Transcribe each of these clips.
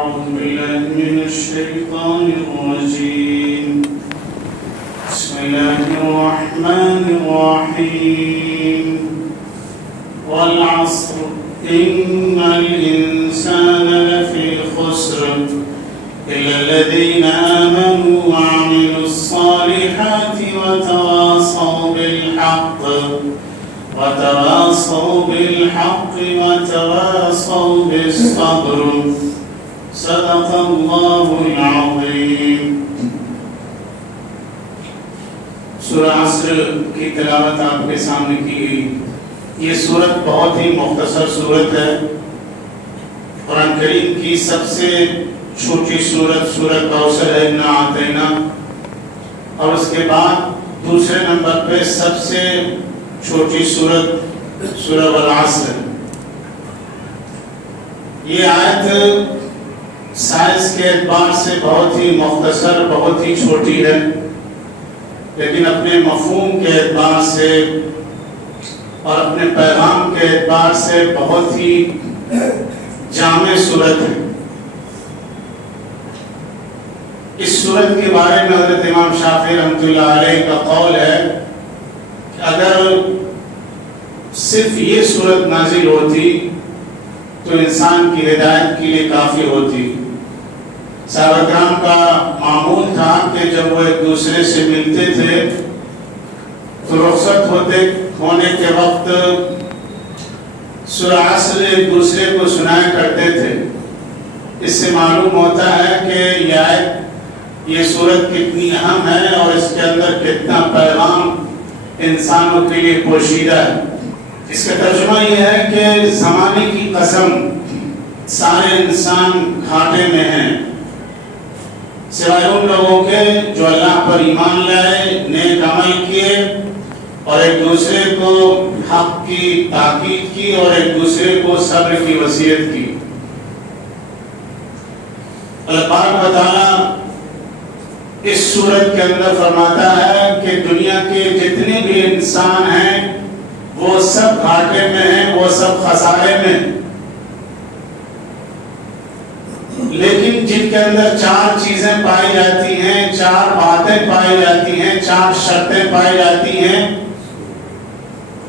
أعوذ بالله من الشيطان الرجيم بسم الله الرحمن الرحيم والعصر إن الإنسان لفي خسر إلا الذين آمنوا وعملوا الصالحات وتواصوا بالحق وتواصوا بالصبر صدق الله العظيم. سورہ عصر کی تلاوت آپ کے سامنے کی گئی. یہ سورت بہت ہی مختصر سورت ہے. قرآن کریم کی سب سے چھوٹی سورت سورۃ کوثر ہے انا اعطینا، اور اس کے بعد دوسرے نمبر پہ سب سے چھوٹی سورت سورہ والعصر. یہ آیت سائز کے اعتبار سے بہت ہی مختصر، بہت ہی چھوٹی ہے، لیکن اپنے مفہوم کے اعتبار سے اور اپنے پیغام کے اعتبار سے بہت ہی جامع سورت ہے. اس سورت کے بارے میں حضرت امام شافعی رحمۃ اللہ علیہ کا قول ہے کہ اگر صرف یہ سورت نازل ہوتی تو انسان کی ہدایت کے لیے کافی ہوتی. صحابہ کرام کا معمول تھا کہ جب وہ ایک دوسرے سے ملتے تھے تو رخصت ہونے کے وقت سورہ عصر ایک دوسرے کو سنایا کرتے تھے. اس سے معلوم ہوتا ہے کہ یہ سورت کتنی اہم ہے اور اس کے اندر کتنا پیغام انسانوں کے لیے پوشیدہ ہے. اس کا ترجمہ یہ ہے کہ زمانے کی قسم سارے انسان گھاٹے میں ہیں سوائے ان لوگوں کے جو اللہ پر ایمان لائے، نیک عمل کیے اور ایک دوسرے کو حق کی تاکید کی اور ایک دوسرے کو صبر کی وصیت کی. اللہ پاک و تعالی اس سورت کے اندر فرماتا ہے کہ دنیا کے جتنے بھی انسان ہیں وہ سب گھاٹے میں ہیں، وہ سب خسارے میں، لیکن جن کے اندر چار چیزیں پائی جاتی ہیں، چار باتیں پائی جاتی ہیں، چار شرطیں پائی جاتی ہیں،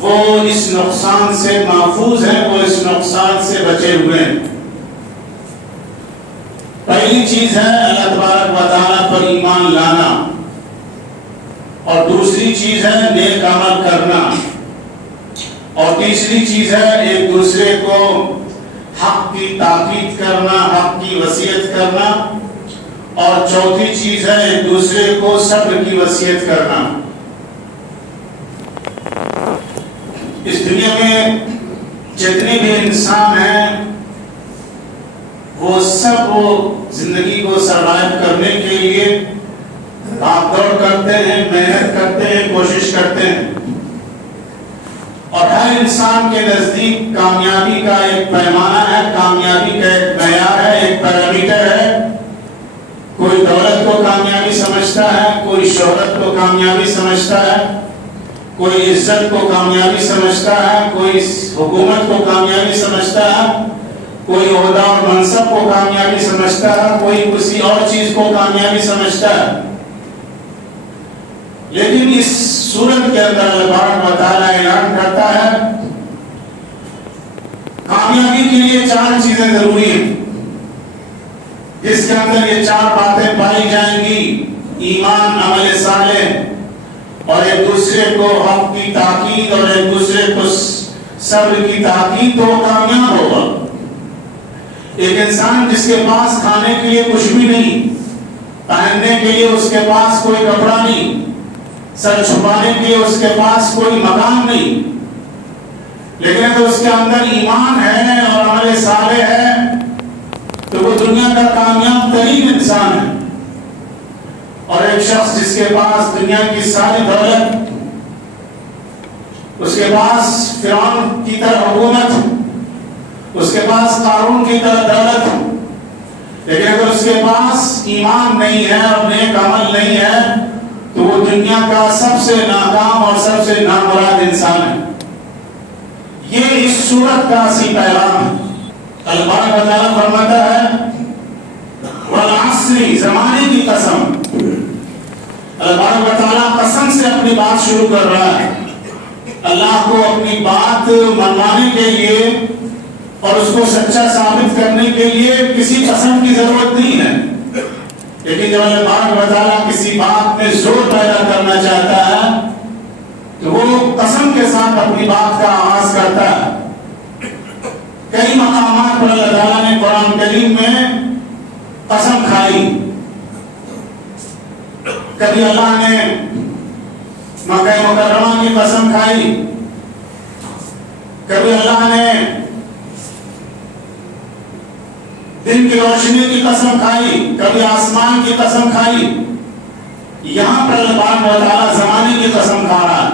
وہ اس نقصان سے محفوظ ہیں، وہ اس نقصان سے بچے ہوئے ہیں. پہلی چیز ہے اللہ تبارک و تعالیٰ پر ایمان لانا، اور دوسری چیز ہے نیک عمل کرنا، اور تیسری چیز ہے ایک دوسرے کو حق کی تاکید کرنا، حق کی وصیت کرنا، اور چوتھی چیز ہے ایک دوسرے کو صبر کی وصیت کرنا. اس دنیا میں جتنے بھی انسان ہیں وہ سب زندگی کو سروائیو کرنے کے لیے بھاگ دوڑ کرتے ہیں، محنت کرتے ہیں، کوشش کرتے ہیں، اور ہر انسان کے نزدیک کامیابی کا ایک پیمانہ ہے، کامیابی کا ایک معیار ہے، ایک پیرامیٹر ہے. کوئی دولت کو کامیابی سمجھتا ہے، کوئی شہرت کو کامیابی سمجھتا ہے، کوئی عزت کو کامیابی سمجھتا ہے، کوئی حکومت کو کامیابی سمجھتا ہے، کوئی عہدہ اور منصب کو کامیابی سمجھتا ہے، کوئی کسی اور چیز کو کامیابی سمجھتا ہے. لیکن اس سورت کے اندر اللہ و تعالیٰ اعلان کرتا ہے کامیابی کے لیے چار چیزیں ضروری ہیں، جس کے اندر یہ چار باتیں پائی جائیں گی: ایمان، عمل صالح، اور ایک دوسرے کو حق کی تاکید اور ایک دوسرے کو صبر کی تاکید، تو کامیاب ہوگا. ایک انسان جس کے پاس کھانے کے لیے کچھ بھی نہیں، پہننے کے لیے اس کے پاس کوئی کپڑا نہیں، سر چھپانے کے لیے اس کے پاس کوئی مکان نہیں، لیکن اگر اس کے اندر ایمان ہے اور عمل صالح ہے تو وہ دنیا کا کامیاب ترین انسان ہے. اور ایک شخص جس کے پاس دنیا کی ساری دولت، اس کے پاس فرعون کی طرح حکومت، اس کے پاس قارون کی طرح دولت، لیکن اگر اس کے پاس ایمان نہیں ہے اور نیک عمل نہیں ہے تو وہ دنیا کا سب سے ناکام اور سب سے نامراد انسان ہے. یہ اس سورت کا اصل پیغام ہے. اللہ تعالیٰ فرماتا ہے نہیں، زمانے کی قسم. اللہ تعالیٰ قسم سے اپنی بات شروع کر رہا ہے. اللہ کو اپنی بات منوانے کے لیے اور اس کو سچا ثابت کرنے کے لیے کسی قسم کی ضرورت نہیں ہے. لیکن جب اللہ تعالیٰ کسی بات میں زور پیدا کرنا چاہتا ہے تو وہ قسم کے ساتھ اپنی بات کا آغاز کرتا ہے. کئی مقامات پر اللہ تعالیٰ نے قرآن کریم میں قسم کھائی. کبھی اللہ نے مکہ مکرمہ کی قسم کھائی، کبھی اللہ نے دن کی روشنی کی قسم کھائی، کبھی آسمان کی قسم کھائی. یہاں پر اللہ تعالیٰ زمانے کی قسم کھا رہا ہے.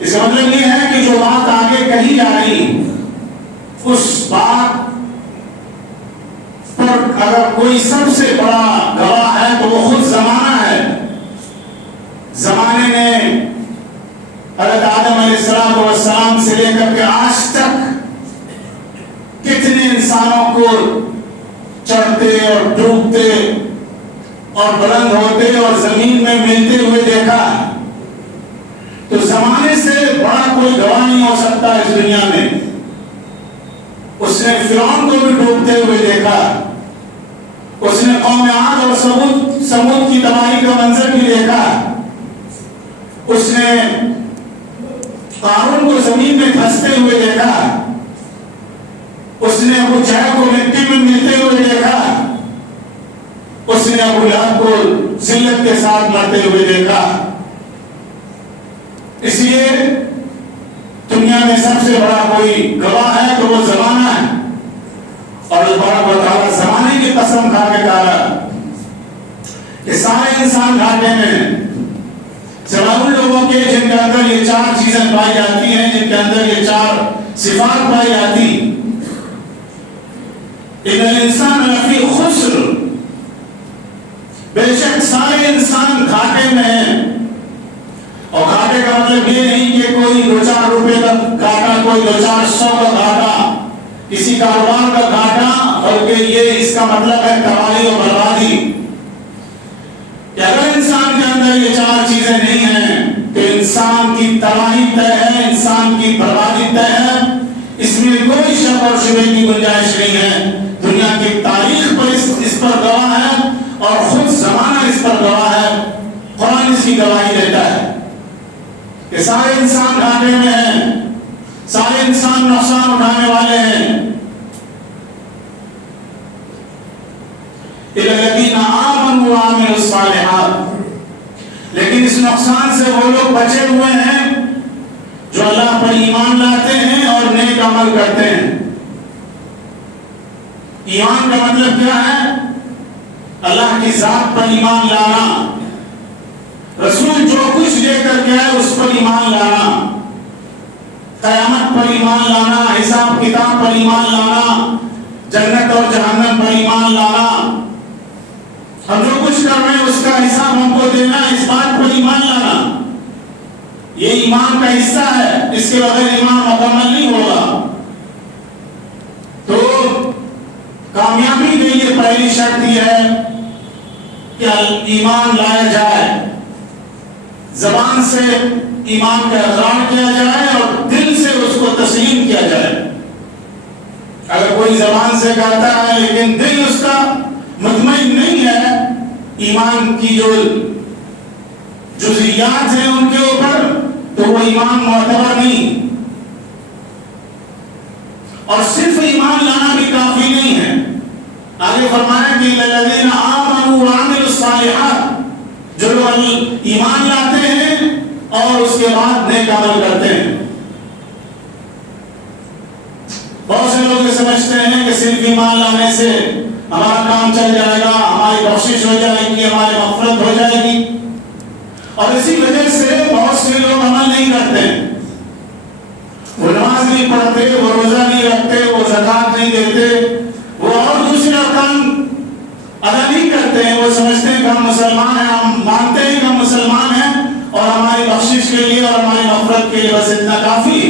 اس کا مطلب یہ ہے کہ جو بات آگے کہی جا رہی اس بات پر اگر کوئی سب سے بڑا گواہ ہے تو وہ خود زمانہ ہے. زمانے نے حضرت آدم علیہ السلام سے لے کر کے آج تک کتنے انسانوں کو چڑھتے اور ڈوبتے اور بلند ہوتے اور زمین میں ملتے ہوئے دیکھا. تو زمانے سے بڑا کوئی گواہ نہیں ہو سکتا اس دنیا میں. اس نے فرعون کو بھی ڈوبتے ہوئے دیکھا، اس نے قوم عاد اور سمود کی تباہی کا منظر بھی دیکھا، اس نے قارون کو زمین میں دھنستے ہوئے دیکھا، اس نے ابو جہل کو مٹی میں ملتے ہوئے دیکھا، اس نے ابو لہب کو ذلت کے ساتھ مرتے ہوئے دیکھا. اس لیے دنیا میں سب سے بڑا کوئی گواہ ہے تو وہ زمانہ ہے. اور اللہ تعالیٰ زمانے کی قسم کھا کے کہا کہ سارے انسان گھاٹے میں سوائے ان لوگوں کے جن کے اندر یہ چار چیزیں پائی جاتی ہیں، جن کے اندر یہ چار صفات پائی جاتی. ان الانسان لفی خسر، بے شک سارے انسان گھاٹے میں ہیں. اور گھاٹے کا مطلب یہ نہیں کہ کوئی 2-4 روپے کا گھاٹا، کوئی 200-400 کا گھاٹا، کسی کاروبار کا گھاٹا، بلکہ یہ اس کا مطلب ہے تباہی اور بربادی. کہ اگر انسان کے اندر یہ چار چیزیں نہیں ہیں تو انسان کی تباہی طے ہے، انسان کی بربادی طے ہے. اس میں کوئی شک اور شبہ کی گنجائش نہیں ہے. دنیا کی تاریخ پر اس پر گواہ ہے اور خود زمانہ اس پر گواہ ہے. قرآن اس کی گواہی دیتا ہے کہ سارے انسان گھاٹے میں ہیں، سارے انسان نقصان اٹھانے والے ہیں. الذین آمنوا وعملوا الصالحات، لیکن اس نقصان سے وہ لوگ بچے ہوئے ہیں جو اللہ پر ایمان لاتے ہیں اور نیک عمل کرتے ہیں. ایمان کا مطلب کیا ہے؟ اللہ کی ذات پر ایمان لانا، رسول جو کچھ لے کر گیا ہے اس پر ایمان لانا، قیامت پر ایمان لانا، حساب کتاب پر ایمان لانا، جنت اور جہنم پر ایمان لانا. ہم جو کچھ کر رہے ہیں اس کا حساب ہم کو دینا، اس بات پر ایمان لانا. یہ ایمان کا حصہ ہے، اس کے بغیر ایمان مکمل نہیں ہوگا. تو کامیابی کے لیے پہلی شرط یہ ہے کہ ایمان لایا جائے، زبان سے ایمان کا اقرار کیا جائے اور دل سے اس کو تسلیم کیا جائے. اگر کوئی زبان سے کہتا ہے لیکن دل اس کا مطمئن نہیں ہے ایمان کی جو جزئیات ہیں ان کے اوپر، تو وہ ایمان معتبر نہیں. اور صرف ایمان لانا بھی کافی نہیں ہے. آگے فرمایا کہ الذین آمنوا وعملوا الصالحات، جو لوگ ایمان لاتے ہیں اور اس کے بعد نیک عمل کرتے ہیں. بہت سے لوگ یہ سمجھتے ہیں کہ صرف ایمان لانے سے ہمارا کام چل جائے گا، ہماری بخشش ہو جائے گی، ہماری مغفرت ہو جائے گی. اور اسی وجہ سے بہت سے لوگ عمل نہیں کرتے. وہ نماز نہیں پڑھتے، وہ روزہ نہیں رکھتے، وہ زکات نہیں دیتے، وہ اور دوسرے ارکان ادا نہیں کرتے ہیں. وہ سمجھتے ہیں کہ ہم مسلمان ہیں، ہم مانتے ہیں کہ ہم مسلمان ہیں اور ہماری بخشش کے لیے اور ہماری مغفرت کے لیے بس اتنا کافی.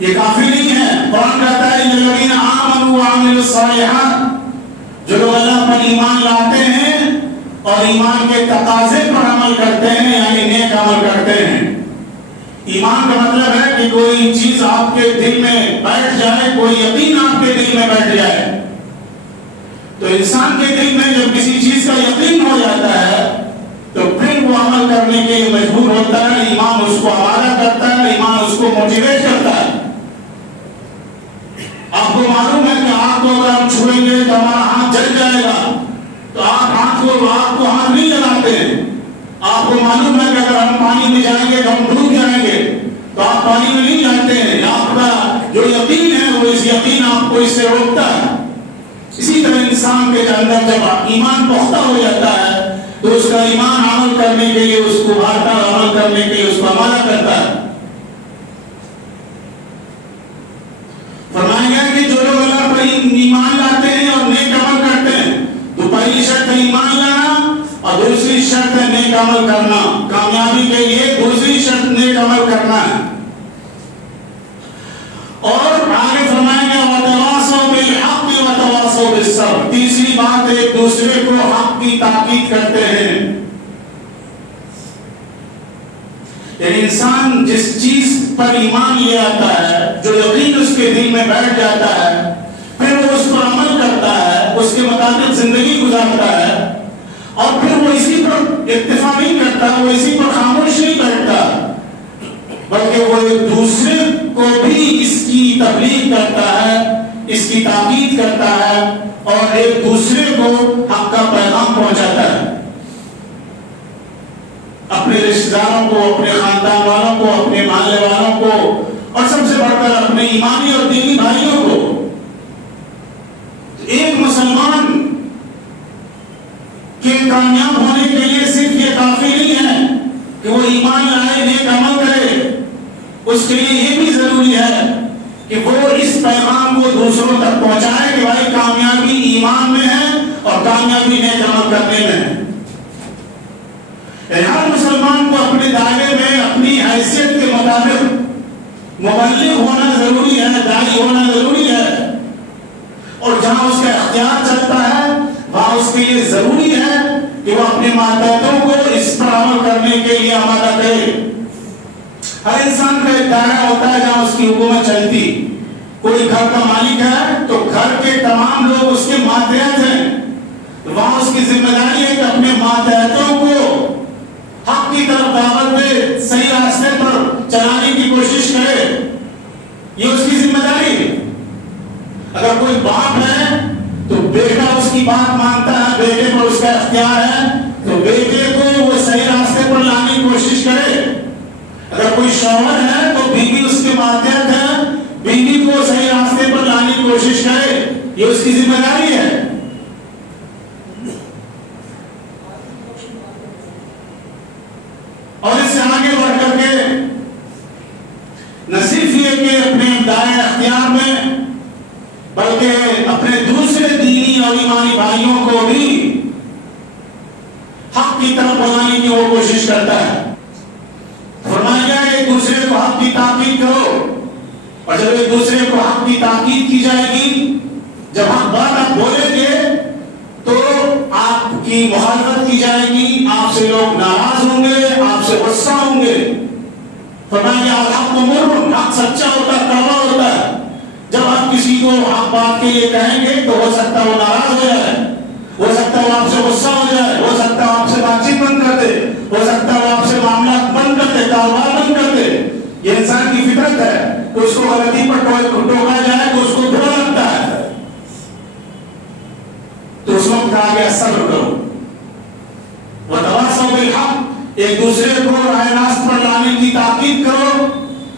یہ کافی نہیں ہے. قرآن کہتا ہے الذین آمنوا وعملوا الصالحات، جو لوگ اللہ پر ایمان لاتے ہیں اور ایمان کے تقاضے پر عمل کرتے ہیں، یعنی نیک عمل کرتے ہیں. ایمان کا مطلب ہے کہ کوئی چیز آپ کے دل میں بیٹھ جائے، کوئی یقین آپ کے دل میں بیٹھ جائے. تو انسان کے دل میں جب کسی چیز کا یقین ہو جاتا ہے تو پھر وہ عمل کرنے کے لیے مجبور ہوتا ہے. ایمان اس کو آمادہ کرتا ہے، ایمان اس کو موٹیویٹ کرتا ہے. آپ کو معلوم ہے کہ آگ کو اگر ہم چھوئیں گے تو ہمارا ہاتھ جل جائے گا، تو آپ آگ کو ہاتھ نہیں لگاتے ہیں. آپ کو معلوم ہے کہ اگر ہم پانی میں جائیں گے تو ہم ڈوب جائیں گے، تو آپ پانی میں نہیں جاتے ہیں. آپ کا جو یقین ہے وہ اس یقین آپ کو اس سے روکتا ہے. اسی طرح انسان کے اندر جب ایمان پختہ ہو جاتا ہے تو اس کا ایمان عمل کرنے کے لیے اس کو بھارتا ہے، عمل کرنے کے لیے اس کو آمادہ کرتا ہے. فرمایا گیا کہ جو لوگ اللہ پر ایمان لاتے ہیں اور نیک عمل کرتے ہیں، تو پہلی شرط ہے ایمان لانا اور دوسری شرط ہے نیک عمل کرنا. کامیابی کے لیے دوسری شرط نیک عمل کرنا ہے. اور آگے فرمایا گیا وَتَوَاصَوْا بِالْحَقِّ وَتَوَاصَوْا بِالصَّبْرِ. تیسری بات ایک دوسرے کو حق کی تاکید کرتے ہیں. یعنی انسان جس چیز پر ایمان لے آتا ہے، جو یقین اس کے دل میں بیٹھ جاتا ہے، پھر وہ اس پر عمل کرتا ہے، اس کے مطابق زندگی گزارتا ہے، اور پھر وہ اسی پر اکتفا نہیں کرتا، وہ اسی پر خاموش نہیں بیٹھتا، بلکہ وہ ایک دوسرے کو بھی اس کی تبلیغ کرتا ہے، اس کی تاکید کرتا ہے اور ایک دوسرے کو حق کا پیغام پہنچاتا ہے. اپنے رشتہ داروں کو، اپنے خاندان والوں کو، اپنے محلے والوں کو، اور سب سے بڑھ کر اپنے ایمانی اور دینی بھائیوں کو. ایک مسلمان کے کامیاب ہونے کے لیے صرف یہ کافی نہیں ہے کہ وہ ایمان لائے، نیک عمل کرے. اس کے لیے یہ بھی ضروری ہے کہ وہ اس پیغام کو دوسروں تک پہنچائے کہ بھائی کامیابی ایمان میں ہے اور کامیابی نیک عمل کرنے میں ہے. ہر مسلمان کو اپنے دائرے میں اپنی حیثیت کے مطابق مبلغ ہونا ضروری ہے، داعی ہونا ضروری ہے، اور جہاں اس کا اختیار چلتا ہے وہاں اس کے لیے ضروری ہے کہ وہ اپنے ماتحتوں کو اس پر عمل کرنے کے لیے آمادہ کرے. ہر انسان کا ایک دائرہ ہوتا ہے جہاں اس کی حکومت چلتی. کوئی گھر کا مالک ہے تو گھر کے تمام لوگ اس کے ماتحت ہیں، وہاں اس کی ذمہ داری ہے کہ اپنے ماتحتوں کو حق کی طرف دعوت دے، صحیح راستے پر چلانے کی کوشش کرے. یہ اس کی ذمہ داری ہے. اگر کوئی باپ ہے تو بیٹا اس کی بات مانتا ہے، بیٹے پر اس کا اختیار ہے، تو بیٹے کو وہ صحیح راستے پر لانے کی کوشش کرے. اگر کوئی شوہر ہے تو بیوی اس کے ماتحت ہے، بیوی کو صحیح راستے پر لانے کی کوشش کرے. یہ اس کی ذمہ داری ہے. اور اس سے آگے بڑھ کر کے نہ صرف یہ کہ اپنے دائرۂ اختیار میں بلکہ اپنے دوسرے دینی اور ایمانی بھائیوں کو بھی حق کی طرف بلانے کی وہ کوشش کرتا ہے. فرمایا گیا ایک دوسرے کو حق کی تاکید کرو، اور جب ایک دوسرے کو حق کی تاکید کی جائے گی، جب حق بات آپ بولیں گے تو آپ کی مخالفت کی جائے گی، آپ سے لوگ ناراض ہوں گے، آپ سے غصہ ہوں گے. فرمایا گیا الحق مر، حق سچا ہوتا ہے، کڑوا ہوتا ہے. جب آپ کسی کو حق بات کے لیے کہیں گے تو ہو سکتا ہے وہ ناراض ہو جائے، ہو سکتا ہے وہ آپ سے غصہ ہو جائے، ہو سکتا ہے آپ سے بات چیت بند کر دے، ہو سکتا ہے وہ آپ سے معاملات بند کر دے، کاروبار بند کر دے. یہ انسان کی فطرت ہے کہ اس کو غلطی پر ٹوکا جائے تو اس کو برا لگتا ہے. تو اس وقت کہا گیا صبر کرو. وتواصوا بالحق، ایک دوسرے کو راہ راست پر لانے کی تاکید کرو،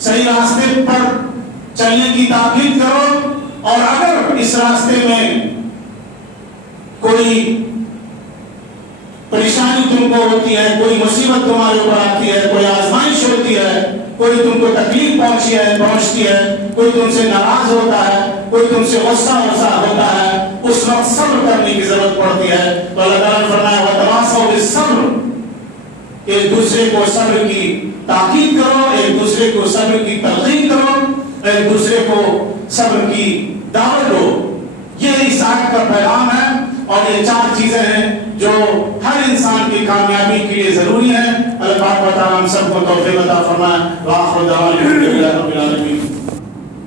صحیح راستے پر چلنے کی تاکید کرو. اور اگر اس راستے میں کوئی پریشانی تم کو ہوتی ہے، کوئی مصیبت تمہارے اوپر آتی ہے، کوئی آزمائش ہوتی ہے، کوئی تم کو تکلیف پہنچتی ہے، کوئی تم سے ناراض ہوتا ہے، کوئی تم سے غصہ ہوتا ہے، اس وقت صبر کرنے کی ضرورت پڑتی ہے. تو اللہ تعالیٰ نے فرمایا وتواصوا بالصبر، ایک دوسرے کو صبر کی تاکید کرو، ایک دوسرے کو صبر کی تلقین کرو. ایک دوسرے کو صبر کی دعوت دو. یہ اس آیت کا پیغام ہے اور یہ 4 چیزیں ہیں جو ہر انسان کی کامیابی کے لیے ضروری ہیں. اللہ پاک و تعالی ہم سب کو توفیق عطا فرمائے. وآخر دعوانا الحمدللہ رب العالمین.